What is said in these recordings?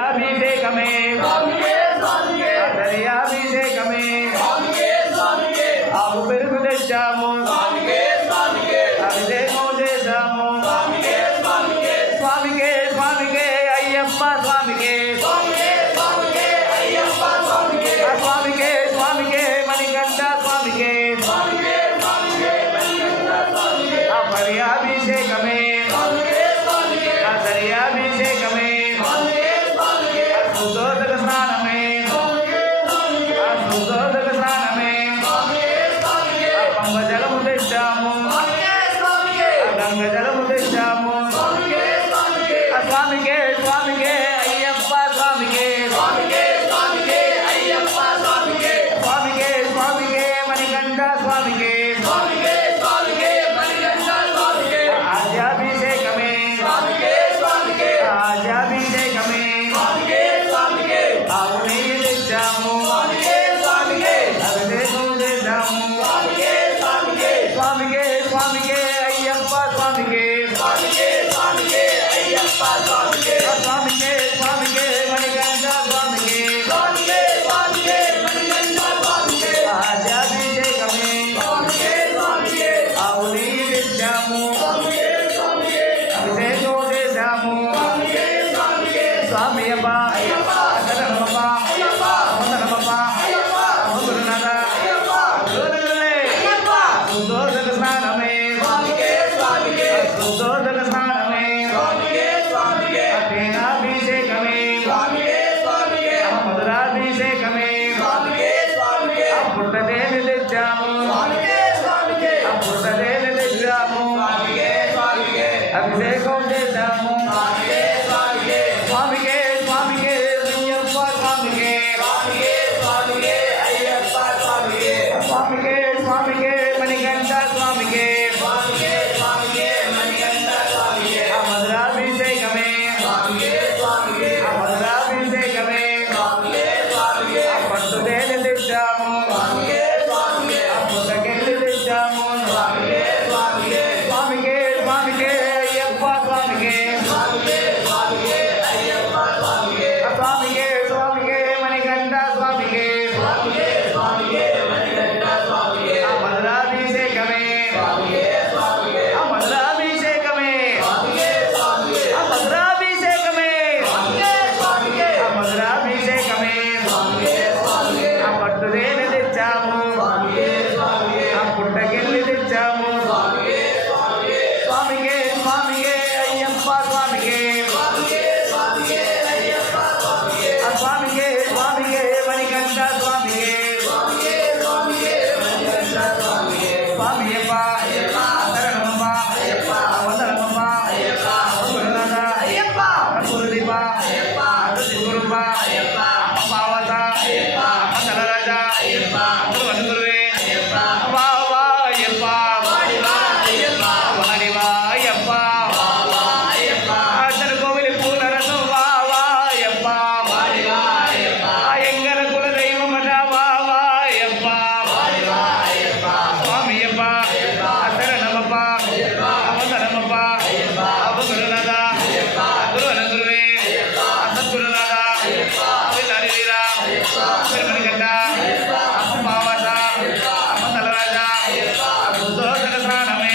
అభిషేకమే దర్యాభిషేకమే ఆవు పెరుగు తెచ్చాము అభిషేకం చేశాము స్వామికే స్వామికే అయ్యప్ప స్వామికే స్వామికే స్వామికే మణికంఠ స్వామికే పర్యాభిషేకమే దర్యాభిషేకమే సుశోధక స్నానమే సుశోధక స్నానమే పంబ జలము తెచ్చాము గంగ జలము తెచ్చాము స్వామికే స్వామికే అయ్యప్ప స్వామికే స్వామికే స్వామికే మణికంఠ స్వామికే ఆజ్యాభిషేకమే ఆజ్యాభిషేకమే ఆవు నెయ్యి తెచ్చాము అభిషేకం చేశాము స్వామికే స్వామికే అయ్యప్ప స్వామికే స్వామికే స్వామికే మణికంఠ స్వామికే ఆజ్యాభిషేకమే ఆవు నెయ్యి తెచ్చాము అభిషేకం చేశాము స్వామి అబ్బా శరణమబ్బా వందనమబ్బా గురునాథ సుశోధక స్నానమే సుశోధక స్నానమే తేనాభిషేకమే మధురాభిషేకమే పుట్టదేని తెచ్చాము పుట్టదేని తెచ్చాము అభిషేకం చేశాము స్వామికే స్వామికే అయ్యప్ప స్వామికే స్వామికే స్వామికే మణికంఠ స్వామికే మధురాభిషేకమే మధురాభిషేకమే పట్టుదేని తెచ్చాము పుట్టకెళ్ళి తెచ్చాము స్వామికే స్వామికే అయ్యప్ప స్వామికే స్వామికే స్వామికే మణికంఠ స్వామికే మధురాభిషేకమే మధురాభిషేకమే మధురాభిషేకమే మధురాభిషేకమే పట్టుదేని తెచ్చాము పుట్టకెళ్ళి తెచ్చాము స్వామికే స్వామికే అయ్యప్ప స్వామికే స్వామికే స్వామికే మణికంఠ స్వామికే స్వామి అప్ప శరణమప్ప వందనమప్ప గురునాథ గురుదీప గురుప పావత మందలరాజ గురువే వావా అయ్యప్ప వాడివా అయ్యప్ప కోవిలి పూల రసం వావా అయ్యప్ప ఎంగల కుల దైవమట వావా అయ్యప్ప స్వామి అప్ప శరణమప్ప వందనమప్ప గురునాథ గురు అనంతురువే సద్గురునాథ విల్లారి వీరా మణికంఠ పావత మందలరాజ సుశోధక స్నానమే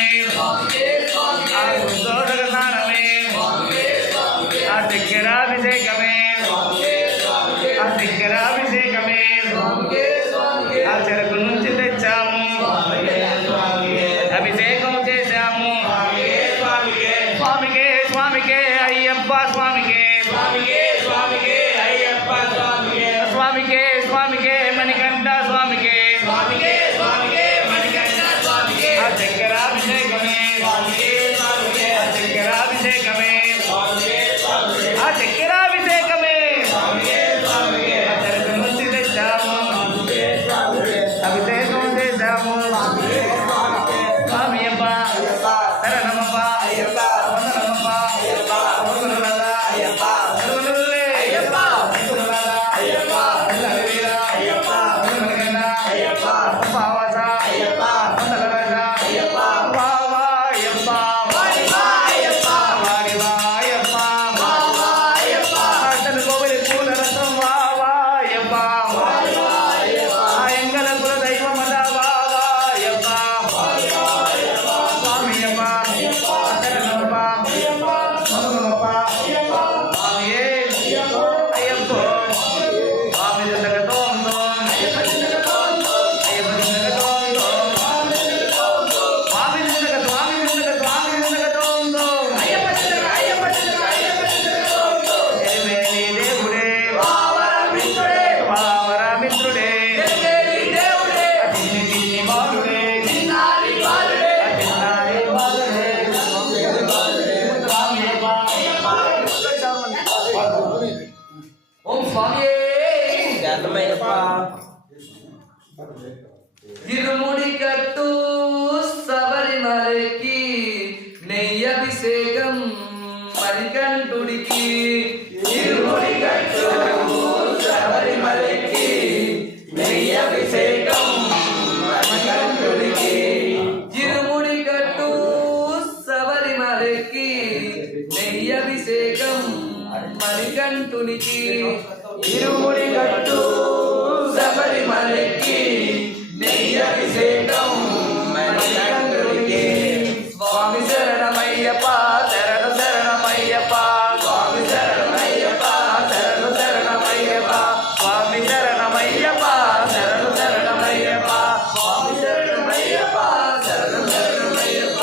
సుశోధక స్నానమే చక్కెరాభిషేకమే చక్కెరాభిషేకమే చెరకు నుంచి తెచ్చాము అభిషేకం చేశాము స్వామికే స్వామికే అయ్యప్ప స్వామికే స్వామికే స్వామికే మణికంఠ స్వామికే చక్కెరాభిషేకమే చక్కెరాభిషేకమే చక్కెరాభిషేకమే చెరకు నుంచి తెచ్చాము ఓం స్వామి శరణమయ్యప్ప. ఇరుముడి కట్టు శబరిమలకి నెయ్యభిషేకం మణికంఠుడికి ఇరుముడి కట్టు శబరిమలకి నెయ్యభిషేకం మణికంఠుడికి. ఇరుముడి కట్టు శబరిమలకి నెయ్యభిషేకం మణికంఠునికి ఇరుముడి కట్టు శబరిమలకి నెయ్యభిషేకం మణికంఠుడికి. స్వామి శరణమయ్యప్ప శరణ శరణమయ్యప్ప స్వామి శరణమయ్యప్ప శరణు శరణమయ్యప్ప. స్వామి శరణమయ్యప్ప శరణు శరణమయ్యప్ప స్వామి శరణమయ్యప్ప శరణు శరణమయ్యప్ప.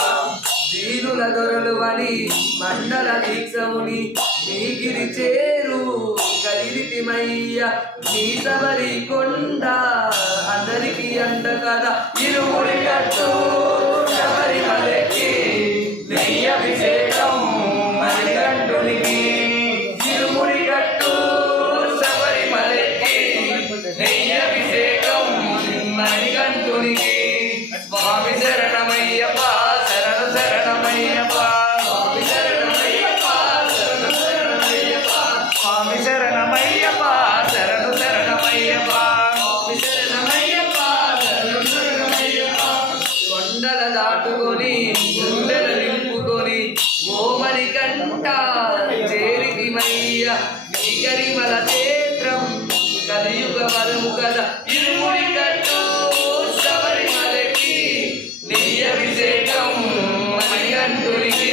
దీనుల దొరలువని మండల దీక్షముని నీగిరి చేరు కలిరితిమయ్య నీ శబరి కొండ అందరికి అంట కదా ఇరుముడి కట్టు శబరిమలకి నెయ్యభిషేకం మణికంఠునికి. ఇరుముడి కట్టు శబరిమలకి నెయ్యభిషేకం మణికంఠునికి స్వామి శరణమయ్యప్ప శరణు శరణమయ్యప్ప. స్వామి శరణమయ్యప్ప శరణు శరణమయ్యప్ప స్వామి శరణమయ్యప్ప శరణు శరణమయ్యప్ప. స్వామి శరణమయ్యప్ప శరణు శరణమయ్యప్ప కొండల దాటుకొని గుండెల నింపుకొని ఓమని కంట చేరితిమయ్య నీ గరిమల క్షేత్రం కలియుగ వరము కదా ఇరుముడి కట్టు శబరిమలకి నెయ్యభిషేకం మణికంఠునికి.